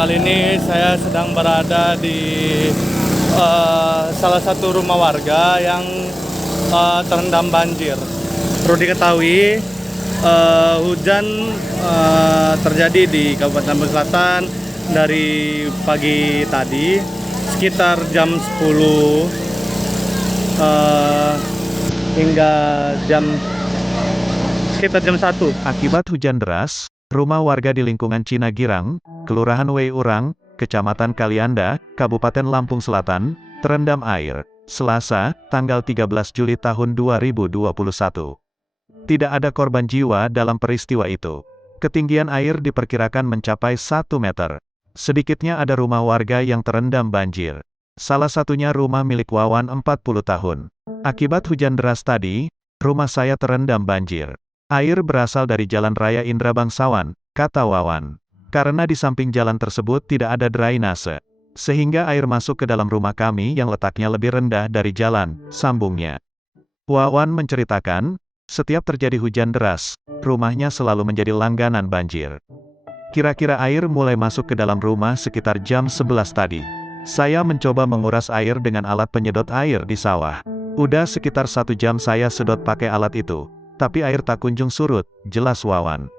Kali ini saya sedang berada di salah satu rumah warga yang terendam banjir. Perlu diketahui, hujan terjadi di Kabupaten Bandung Selatan dari pagi tadi sekitar jam 10 hingga sekitar jam 1. Akibat hujan deras, rumah warga di lingkungan Cinagirang, Kelurahan Weiurang, Kecamatan Kalianda, Kabupaten Lampung Selatan, terendam air, Selasa, tanggal 13 Juli tahun 2021. Tidak ada korban jiwa dalam peristiwa itu. Ketinggian air diperkirakan mencapai 1 meter. Sedikitnya ada rumah warga yang terendam banjir. Salah satunya rumah milik Wawan 40 tahun. Akibat hujan deras tadi, rumah saya terendam banjir. Air berasal dari Jalan Raya Indra Bangsawan, kata Wawan. Karena di samping jalan tersebut tidak ada drainase, sehingga air masuk ke dalam rumah kami yang letaknya lebih rendah dari jalan, sambungnya. Wawan menceritakan, setiap terjadi hujan deras, rumahnya selalu menjadi langganan banjir. Kira-kira air mulai masuk ke dalam rumah sekitar jam 11 tadi. Saya mencoba menguras air dengan alat penyedot air di sawah. Udah sekitar 1 jam saya sedot pakai alat itu, tapi air tak kunjung surut, jelas Wawan.